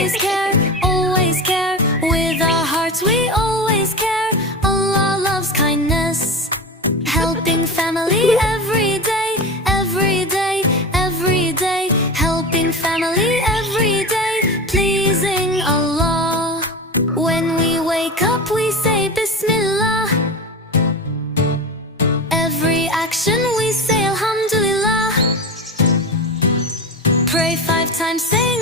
always care, always care. With our hearts we always care. Allah loves kindness, helping family every day, every day, every day. Helping family every day, pleasing Allah. When we wake up we say Bismillah. Every action we say Alhamdulillah. Pray 5 times saying